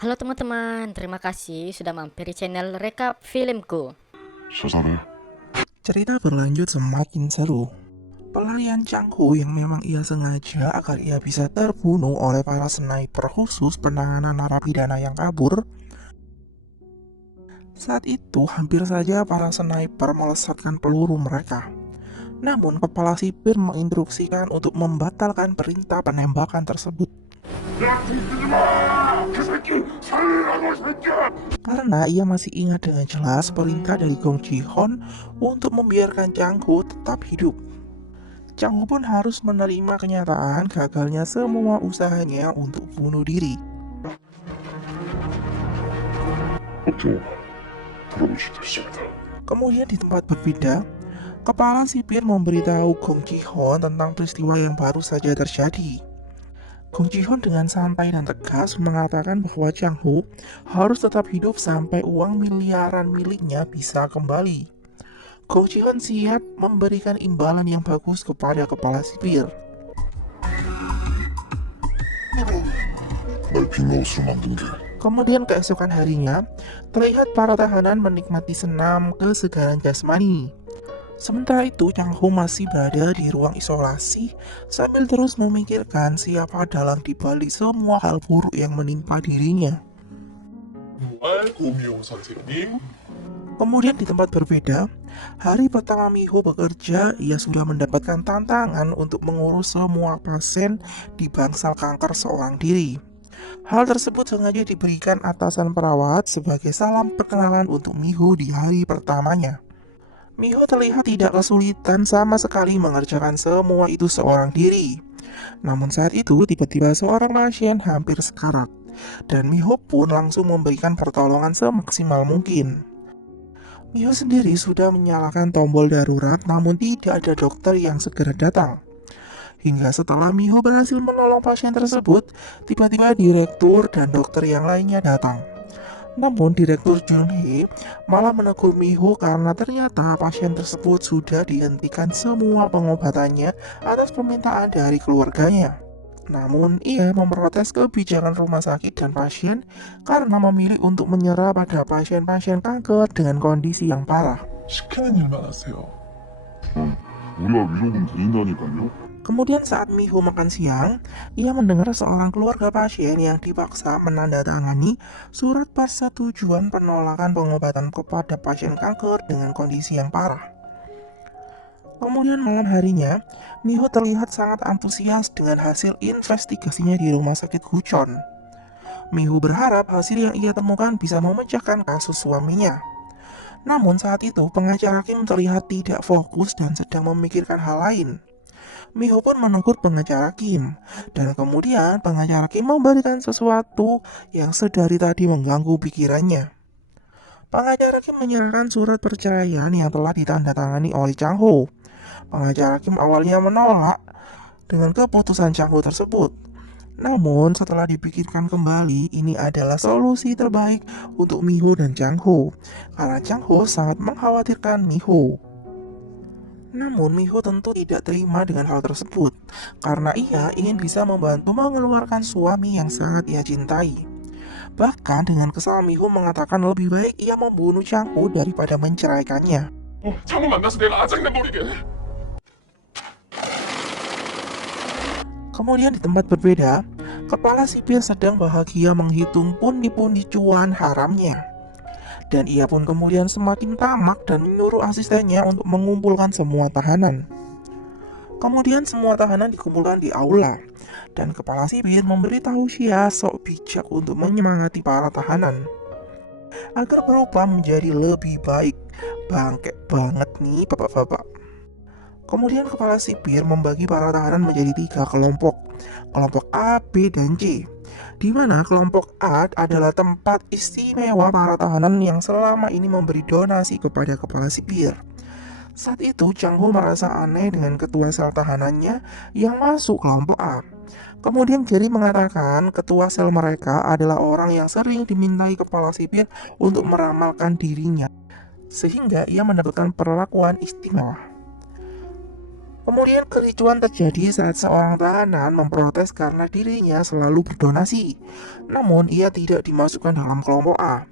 Halo teman-teman, terima kasih sudah mampir di channel Rekap Filmku. Shazam. Cerita berlanjut semakin seru. Pelarian Changhu yang memang ia sengaja agar ia bisa terbunuh oleh para sniper khusus penanganan narapidana yang kabur. Saat itu hampir saja para sniper melesatkan peluru mereka. Namun kepala sipir menginstruksikan untuk membatalkan perintah penembakan tersebut. Karena ia masih ingat dengan jelas perintah dari Gong Ji-hon untuk membiarkan Changhu tetap hidup. Changhu pun harus menerima kenyataan gagalnya semua usahanya untuk bunuh diri. 오케이. 물어보실 수 있습니다. Kemudian di tempat berbeda, kepala sipir memberitahu Gong Ji-hon tentang peristiwa yang baru saja terjadi. Gong Ji-hon dengan santai dan tegas mengatakan bahwa Changhu harus tetap hidup sampai uang miliaran miliknya bisa kembali. Gong Ji-hon siap memberikan imbalan yang bagus kepada kepala sipir. 날 빅마우스로 만든 게 Kemudian keesokan harinya, terlihat para tahanan menikmati senam kesegaran jasmani. Sementara itu, Changhu masih berada di ruang isolasi sambil terus memikirkan siapa dalang dibalik semua hal buruk yang menimpa dirinya. 고미용 선생님. Kemudian di tempat berbeda, hari pertama Miho bekerja, ia sudah mendapatkan tantangan untuk mengurus semua pasien di bangsal kanker seorang diri. Hal tersebut sengaja diberikan atasan perawat sebagai salam perkenalan untuk Miho di hari pertamanya. Miho terlihat tidak kesulitan sama sekali mengerjakan semua itu seorang diri. Namun saat itu tiba-tiba seorang pasien hampir sekarat, dan Miho pun langsung memberikan pertolongan semaksimal mungkin. Miho sendiri sudah menyalakan tombol darurat, namun tidak ada dokter yang segera datang. Hingga setelah Miho berhasil menolong pasien tersebut, tiba-tiba direktur dan dokter yang lainnya datang. Namun direktur Junhee malah menegur Miho karena ternyata pasien tersebut sudah dihentikan semua pengobatannya atas permintaan dari keluarganya. Namun ia memprotes kebijakan rumah sakit dan pasien karena memilih untuk menyerah pada pasien-pasien kanker dengan kondisi yang parah. 시키는 일만 하세요. 우리가 위로금 드린다니까요. Kemudian saat Miho makan siang, ia mendengar seorang keluarga pasien yang dipaksa menandatangani surat persetujuan penolakan pengobatan kepada pasien kanker dengan kondisi yang parah. Kemudian malam harinya, Miho terlihat sangat antusias dengan hasil investigasinya di rumah sakit Guchon. Miho berharap hasil yang ia temukan bisa memecahkan kasus suaminya. Namun saat itu pengacara Kim terlihat tidak fokus dan sedang memikirkan hal lain. Miho pun menegur pengacara Kim, dan kemudian pengacara Kim memberikan sesuatu yang sedari tadi mengganggu pikirannya. Pengacara Kim menyerahkan surat perceraian yang telah ditandatangani oleh Changho. Pengacara Kim awalnya menolak dengan keputusan Changho tersebut. Namun setelah dipikirkan kembali, ini adalah solusi terbaik untuk Miho dan Changho, karena Changho sangat mengkhawatirkan Miho. Namun Miho tentu tidak terima dengan hal tersebut, karena ia ingin bisa membantu mengeluarkan suami yang sangat ia cintai. Bahkan dengan kesal Miho mengatakan lebih baik ia membunuh Changho daripada menceraikannya. 창호 만나서 내가 아작내버리게. Kemudian di tempat berbeda, kepala sipir sedang bahagia menghitung pundi-pundi cuan haramnya. Dan ia pun kemudian semakin tamak dan menyuruh asistennya untuk mengumpulkan semua tahanan. Kemudian semua tahanan dikumpulkan di aula, dan kepala sipir memberitahu Xia sok bijak untuk menyemangati para tahanan agar berubah menjadi lebih baik. Bangke banget nih bapak-bapak. Kemudian kepala sipir membagi para tahanan menjadi 3 kelompok, kelompok A, B, dan C, di mana kelompok A adalah tempat istimewa para tahanan yang selama ini memberi donasi kepada kepala sipir. Saat itu Changho merasa aneh dengan ketua sel tahanannya yang masuk kelompok A. Kemudian Jerry mengatakan ketua sel mereka adalah orang yang sering dimintai kepala sipir untuk meramalkan dirinya, sehingga ia mendapatkan perlakuan istimewa. Kemudian kericuan terjadi saat seorang tahanan memprotes karena dirinya selalu berdonasi, namun ia tidak dimasukkan dalam kelompok A.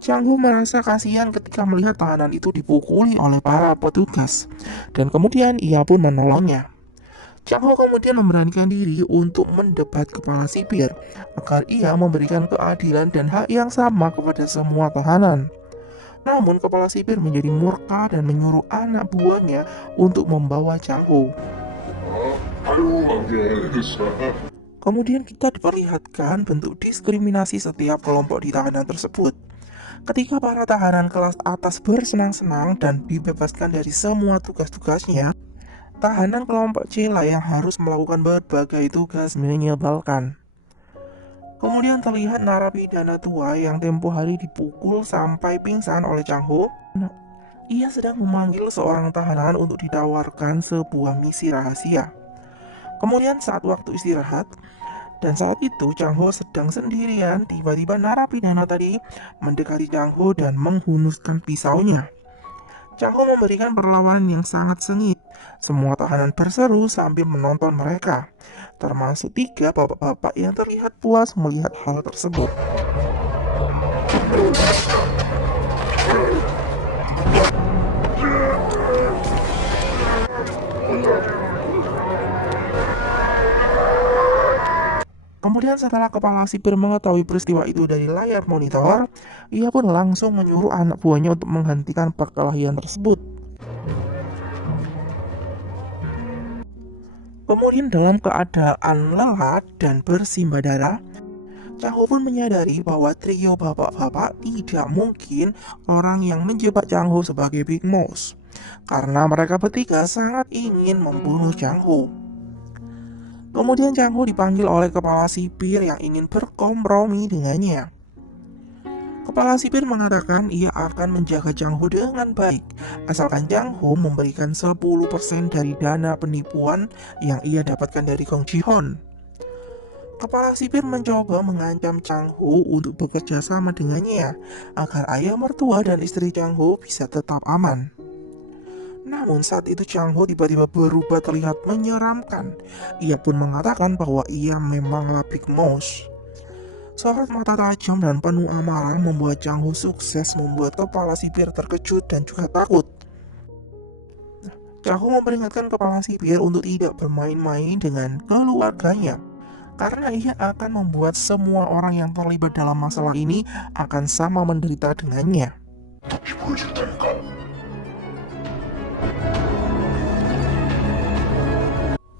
Chang Ho merasa kasihan ketika melihat tahanan itu dipukuli oleh para petugas, dan kemudian ia pun menolongnya. Chang Ho kemudian memberanikan diri untuk mendebat kepala sipir agar ia memberikan keadilan dan hak yang sama kepada semua tahanan. Namun kepala sipir menjadi murka dan menyuruh anak buahnya untuk membawa Chang Ho. 아유, 망개사. Kemudian kita diperlihatkan bentuk diskriminasi setiap kelompok di tahanan tersebut. Ketika para tahanan kelas atas bersenang-senang dan dibebaskan dari semua tugas-tugasnya, tahanan kelompok C lah yang harus melakukan berbagai tugas menyebalkan. Kemudian terlihat narapidana tua yang tempo hari dipukul sampai pingsan oleh Chang Ho. Ia sedang memanggil seorang tahanan untuk ditawarkan sebuah misi rahasia. Kemudian saat waktu istirahat, dan saat itu Chang Ho sedang sendirian, tiba-tiba narapidana tadi mendekati Chang Ho dan menghunuskan pisaunya. Chang Ho memberikan perlawanan yang sangat sengit. Semua tahanan berseru sambil menonton mereka, termasuk 3 bapak-bapak yang terlihat puas melihat hal tersebut. Kemudian setelah kepala sipir mengetahui peristiwa itu dari layar monitor, ia pun langsung menyuruh anak buahnya untuk menghentikan perkelahian tersebut. Kemudian dalam keadaan lelah dan bersimbah darah, Chang Ho pun menyadari bahwa trio bapak-bapak tidak mungkin orang yang menjebak Chang Ho sebagai Big Mouse, karena mereka bertiga sangat ingin membunuh Chang Ho. Kemudian Chang Ho dipanggil oleh kepala sipir yang ingin berkompromi dengannya. Kepala sipir mengatakan ia akan menjaga Chang Ho dengan baik, asalkan Chang Ho memberikan 10% dari dana penipuan yang ia dapatkan dari Gong Ji-hon. Kepala sipir mencoba mengancam Chang Ho untuk bekerja sama dengannya, agar ayah mertua dan istri Chang Ho bisa tetap aman. Namun saat itu Chang Ho tiba-tiba berubah terlihat menyeramkan. Ia pun mengatakan bahwa ia memanglah Big Mouse. Sorot mata tajam dan penuh amarah membuat Chang Ho sukses membuat kepala sipir terkejut dan juga takut. Chang Ho memperingatkan kepala sipir untuk tidak bermain-main dengan keluarganya, karena ia akan membuat semua orang yang terlibat dalam masalah ini akan sama menderita dengannya. 더 보여줄 테니까.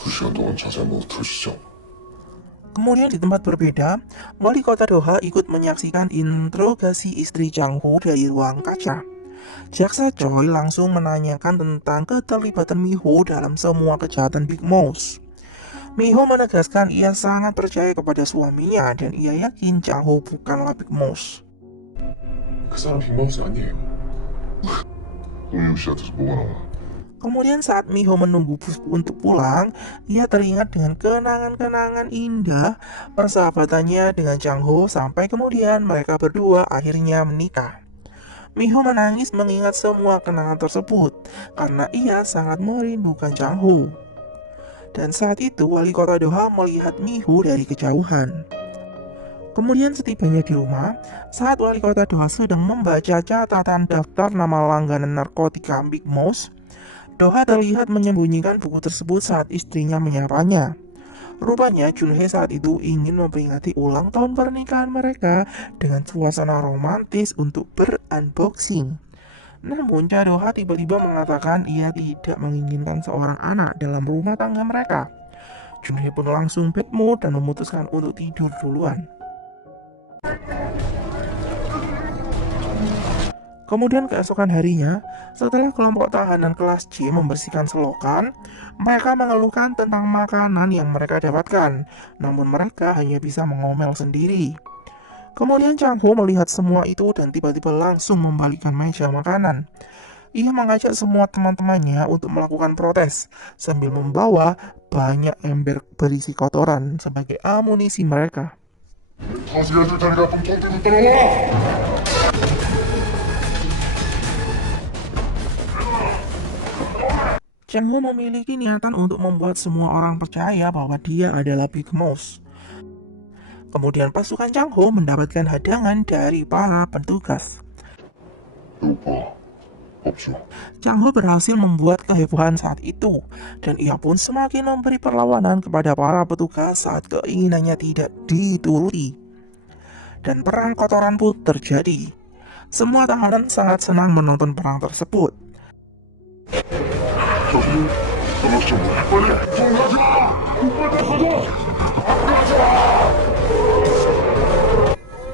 2시간 동안 자세한 모습 들으시죠. Kemudian di tempat berbeda, wali kota Doha ikut menyaksikan interogasi istri Chang Ho dari ruang kaca. Jaksa Choi langsung menanyakan tentang keterlibatan Mi-ho dalam semua kejahatan Big Mouse. Mi-ho menegaskan ia sangat percaya kepada suaminya dan ia yakin Chang Ho bukanlah Big Mouse. 그 사람 빅마우스 아니에요. 노유 씨한테서 뭐가 나와? Kemudian saat Mi-ho menunggu bus untuk pulang, ia teringat dengan kenangan-kenangan indah persahabatannya dengan Chang Ho sampai kemudian mereka berdua akhirnya menikah. Mi-ho menangis mengingat semua kenangan tersebut karena ia sangat merindukan Chang Ho. Dan saat itu wali kota Doha melihat Mi-ho dari kejauhan. Kemudian setibanya di rumah, saat wali kota Doha sedang membaca catatan daftar nama langganan narkotika Big Mouse, Doha terlihat menyembunyikan buku tersebut saat istrinya menyapanya. Rupanya Junhee saat itu ingin memperingati ulang tahun pernikahan mereka dengan suasana romantis untuk berunboxing. Namun Cha Doha tiba-tiba mengatakan ia tidak menginginkan seorang anak dalam rumah tangga mereka. Junhee pun langsung bad mood dan memutuskan untuk tidur duluan. Kemudian keesokan harinya, setelah kelompok tahanan kelas C membersihkan selokan, mereka mengeluhkan tentang makanan yang mereka dapatkan, namun mereka hanya bisa mengomel sendiri. Kemudian Chang Ho melihat semua itu dan tiba-tiba langsung membalikkan meja makanan. Ia mengajak semua teman-temannya untuk melakukan protes, sambil membawa banyak ember berisi kotoran sebagai amunisi mereka. 다시 해줄 테니까 좀 들고 따라와! Chang Ho memiliki niatan untuk membuat semua orang percaya bahwa dia adalah Big Mouse. Kemudian pasukan Chang Ho mendapatkan hadangan dari para petugas. 배고파. 밥 줘. Chang Ho berhasil membuat kehebohan saat itu, dan ia pun semakin memberi perlawanan kepada para petugas saat keinginannya tidak dituruti. Dan perang kotoran pun terjadi. Semua tahanan sangat senang menonton perang tersebut. 저기 떨어져. 빨리 좀 가자. 빨리 가자.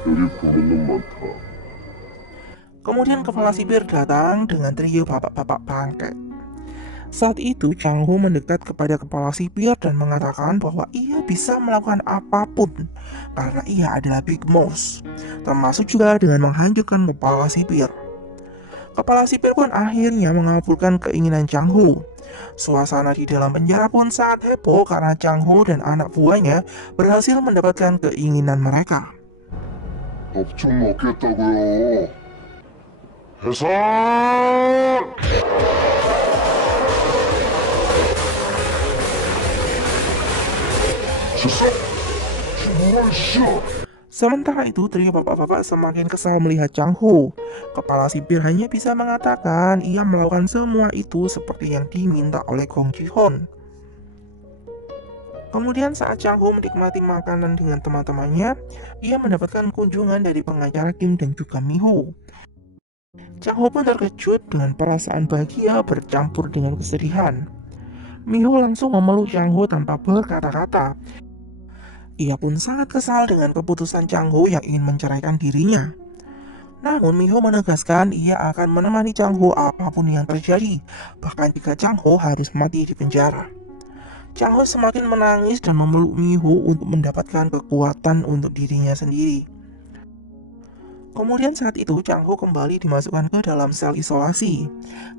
여기 보는 놈 많다. Kemudian kepala sipir datang dengan trio bapak-bapak bangket. Saat itu Chang Ho mendekat kepada kepala sipir dan mengatakan bahwa ia bisa melakukan apapun karena ia adalah Big Mouse, termasuk juga dengan menghancurkan kepala sipir. Kepala sipir pun akhirnya mengabulkan keinginan Chang Ho. Suasana di dalam penjara pun sangat heboh karena Chang Ho dan anak buahnya berhasil mendapatkan keinginan mereka. 밥 좀 먹겠다고요. 해산! 됐어? 뭐야, 씨! Sementara itu, trio bapak-bapak semakin kesal melihat Chang Ho. Kepala sipir hanya bisa mengatakan ia melakukan semua itu seperti yang diminta oleh Gong Ji-hoon. Kemudian saat Chang Ho menikmati makanan dengan teman-temannya, ia mendapatkan kunjungan dari pengacara Kim dan juga Mi-ho. Chang Ho pun terkejut dengan perasaan bahagia bercampur dengan kesedihan. Mi-ho langsung memeluk Chang Ho tanpa berkata-kata. Ia pun sangat kesal dengan keputusan Chang Ho yang ingin menceraikan dirinya. Namun Mi-ho menegaskan ia akan menemani Chang Ho apapun yang terjadi, bahkan jika Chang Ho harus mati di penjara. Chang Ho semakin menangis dan memeluk Mi-ho untuk mendapatkan kekuatan untuk dirinya sendiri. Kemudian saat itu Chang Ho kembali dimasukkan ke dalam sel isolasi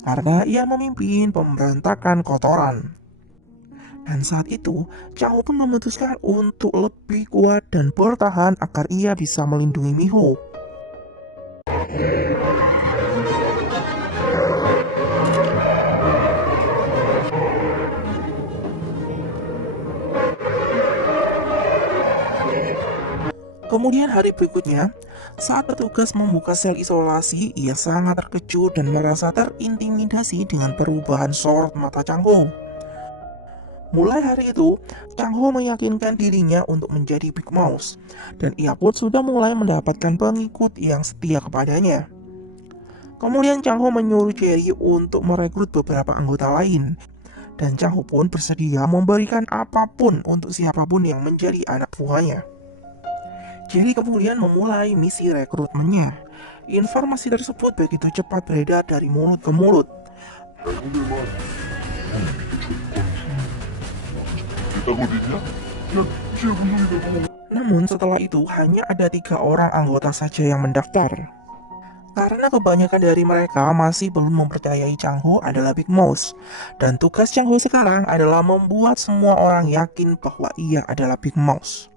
karena ia memimpin pemberontakan kotoran. Dan saat itu, Chang Ho pun memutuskan untuk lebih kuat dan bertahan agar ia bisa melindungi Mi-ho. Kemudian hari berikutnya, saat petugas membuka sel isolasi, ia sangat terkejut dan merasa terintimidasi dengan perubahan sorot mata Chang Ho. Mulai hari itu, Chang Ho meyakinkan dirinya untuk menjadi Big Mouse, dan ia pun sudah mulai mendapatkan pengikut yang setia kepadanya. Kemudian Chang Ho menyuruh Jerry untuk merekrut beberapa anggota lain, dan Chang Ho pun bersedia memberikan apapun untuk siapapun yang menjadi anak buahnya. Jerry kemudian memulai misi rekrutmennya. Informasi tersebut begitu cepat beredar dari mulut ke mulut. Namun setelah itu hanya ada 3 orang anggota saja yang mendaftar. Karena kebanyakan dari mereka masih belum mempercayai Chang Ho adalah Big Mouse. Dan tugas Chang Ho sekarang adalah membuat semua orang yakin bahwa ia adalah Big Mouse.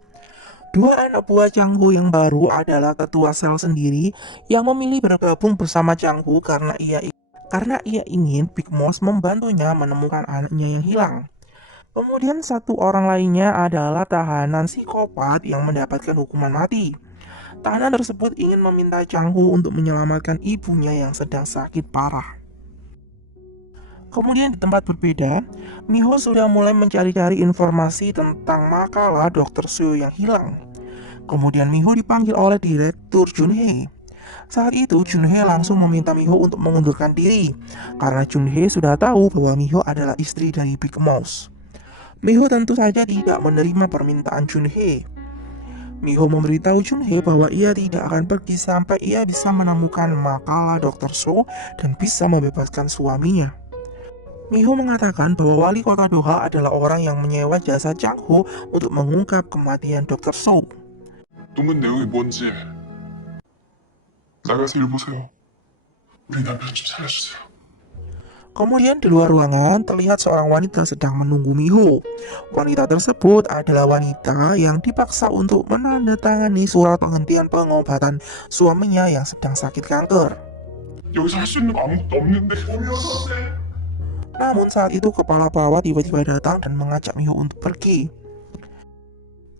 2 anak buah Chang Ho yang baru adalah ketua sel sendiri yang memilih bergabung bersama Chang Ho karena ia ingin Big Mouse membantunya menemukan anaknya yang hilang. Kemudian 1 orang lainnya adalah tahanan psikopat yang mendapatkan hukuman mati. Tahanan tersebut ingin meminta Chang Ho untuk menyelamatkan ibunya yang sedang sakit parah. Kemudian di tempat berbeda, Mi-ho sudah mulai mencari-cari informasi tentang makalah Dr. Seo yang hilang. Kemudian Mi-ho dipanggil oleh Direktur Junhee. Saat itu Junhee langsung meminta Mi-ho untuk mengundurkan diri, karena Junhee sudah tahu bahwa Mi-ho adalah istri dari Big Mouse. Mi-ho tentu saja tidak menerima permintaan Junhee. Mi-ho memberitahu Junhee bahwa ia tidak akan pergi sampai ia bisa menemukan makalah Dr. Seo dan bisa membebaskan suaminya. Mi-ho mengatakan bahwa wali kota Doha adalah orang yang menyewa jasa Chang Ho untuk mengungkap kematian Dr. Seo. 똥은 내용이 뭔지 나가서 읽어보세요. 우리 남편 좀 살려주세요. Kemudian di luar ruangan terlihat seorang wanita sedang menunggu Mi-ho. Wanita tersebut adalah wanita yang dipaksa untuk menandatangani surat penghentian pengobatan suaminya yang sedang sakit kanker. 여기서 할 수 있는 거 아무것도 없는데. Namun saat itu kepala perawat tiba-tiba datang dan mengajak Miho untuk pergi.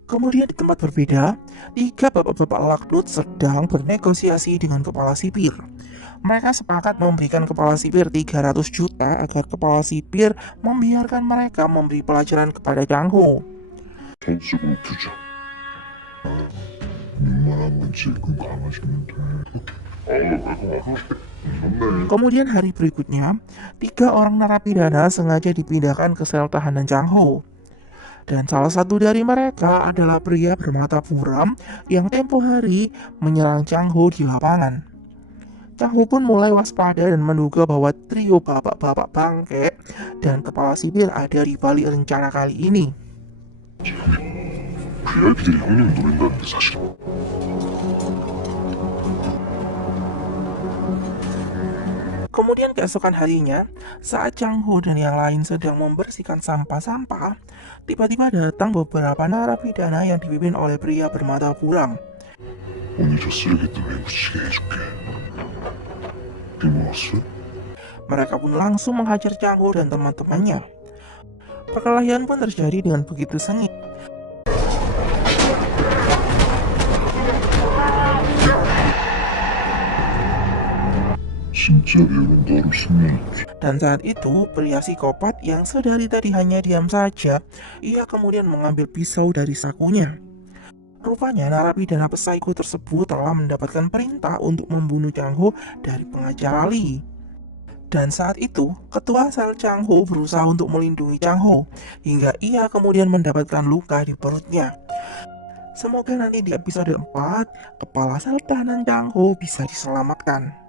Kemudian di tempat berbeda, 3 bapak-bapak laknut sedang bernegosiasi dengan kepala sipir. Mereka sepakat memberikan kepala sipir 300 juta agar kepala sipir membiarkan mereka memberi pelajaran kepada Chang-ho. 전적으로 두자. 눈만 한번 찔끔 감아주면 돼. 좋네. Kemudian hari berikutnya, 3 orang narapidana sengaja dipindahkan ke sel tahanan Chang-ho. Dan salah satu dari mereka adalah pria bermata buram yang tempo hari menyerang Chang-ho di lapangan. Chang-ho pun mulai waspada dan menduga bahwa trio bapak-bapak bangke dan kepala sipir ada di balik rencana kali ini. VIP들이 형님 노린다는데 사실. Kemudian keesokan harinya, saat Chang-ho dan yang lain sedang membersihkan sampah-sampah, tiba-tiba datang beberapa narapidana yang dipimpin oleh pria bermata buram. 오늘 저 쓰레기들 왜 묻히게 해줄게. 이모스? Mereka pun langsung menghajar Chang-ho dan teman-temannya. Perkelahian pun terjadi dengan begitu sengit. 진짜 얘는 나를 숨겨놨지. Dan saat itu, pria psikopat yang sedari tadi hanya diam saja, ia kemudian mengambil pisau dari sakunya. Rupanya narapidana psiko tersebut telah mendapatkan perintah untuk membunuh Chang-ho dari pengacara Lee. Dan saat itu, ketua sel Chang-ho berusaha untuk melindungi Chang-ho, hingga ia kemudian mendapatkan luka di perutnya. Semoga nanti di episode 4, kepala sel tahanan Chang-ho bisa diselamatkan.